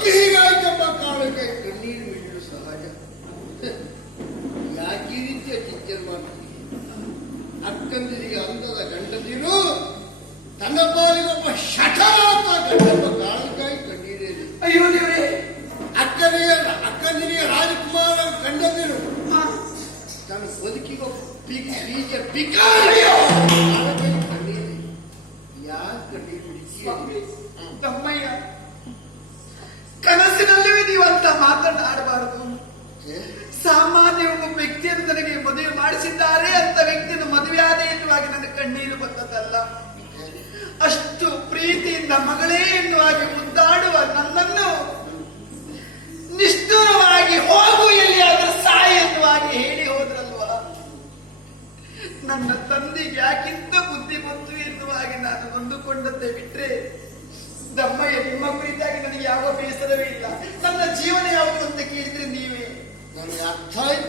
ಬದುಕಿ ಹೀಗಾಯ್ತಪ್ಪ ಕಾರಣಕ್ಕೆ ಕಣ್ಣೀರು ಸಹಜ. ಯಾಕೆ ಈ ರೀತಿಯ ಚಿಂತನೆ ಮಾಡ್ತೀವಿ ಅಕ್ಕಂದಿರಿಗೆ ಅಂದದ ಗಂಡದಿರು ತನ್ನ ಪಾಲಿಗೊಬ್ಬ ಶಠಾತ ಗಂಡಪ್ಪ ಕಾರಣಕ್ಕಾಗಿ ಕಣ್ಣೀರೇರಿ ಅಯ್ಯೋ ದೇವರೇ. ಅಕ್ಕನಿಗೆ ಅಕ್ಕಂದಿರಿಗೆ ರಾಜಕುಮಾರ ಗಂಡದಿರು. ತನ್ನ ಬದುಕಿಗೊಬ್ಬ ಬೀಜ ಬಿಕಾರಿಯೋ ಕಣ್ಣೀರು ಯಾಕೆ ಕಣ್ಣೀರು ಬಿಡಿಸಿ ತಮ್ಮಯ್ಯ ಕನಸಿನಲ್ಲಿಯೂ ನೀವು ಅಂತ ಆಡಬಾರದು. ಸಾಮಾನ್ಯ ಒಬ್ಬ ವ್ಯಕ್ತಿಯನ್ನು ನನಗೆ ಮದುವೆ ಮಾಡಿಸಿದ್ದಾರೆ ಅಂತ ವ್ಯಕ್ತಿಯನ್ನು ಮದುವೆ ಆದ ಎನ್ನುವಾಗಿ ನನ್ನ ಕಣ್ಣೀರು ಬಂದದ್ದಲ್ಲ ಅಷ್ಟು ಪ್ರೀತಿಯಿಂದ ಮಗಳೇ ಎನ್ನುವಾಗಿ ಮುದ್ದಾಡುವ ನನ್ನನ್ನು ನಿಷ್ಠುರವಾಗಿ ಹೋಗು ಎಲ್ಲಿಯಾದರೂ ಸಾಯಿ ಎನ್ನುವಾಗಿ ಹೇಳಿ ಹೋದ್ರಲ್ವ? ನನ್ನ ತಂದೆ ಯಾಕಿಂತ ಬುದ್ಧಿ ಬಂತು ಎನ್ನುವಾಗಿ ನಾನು ನೊಂದುಕೊಂಡದ್ದೇ ಬಿಟ್ರೆ, ನಮ್ಮ ನಿಮ್ಮ ಕುರಿತಾಗಿ ನನಗೆ ಯಾವ ಬೇಸರವೇ ಇಲ್ಲ. ನನ್ನ ಜೀವನ ಯಾವುದು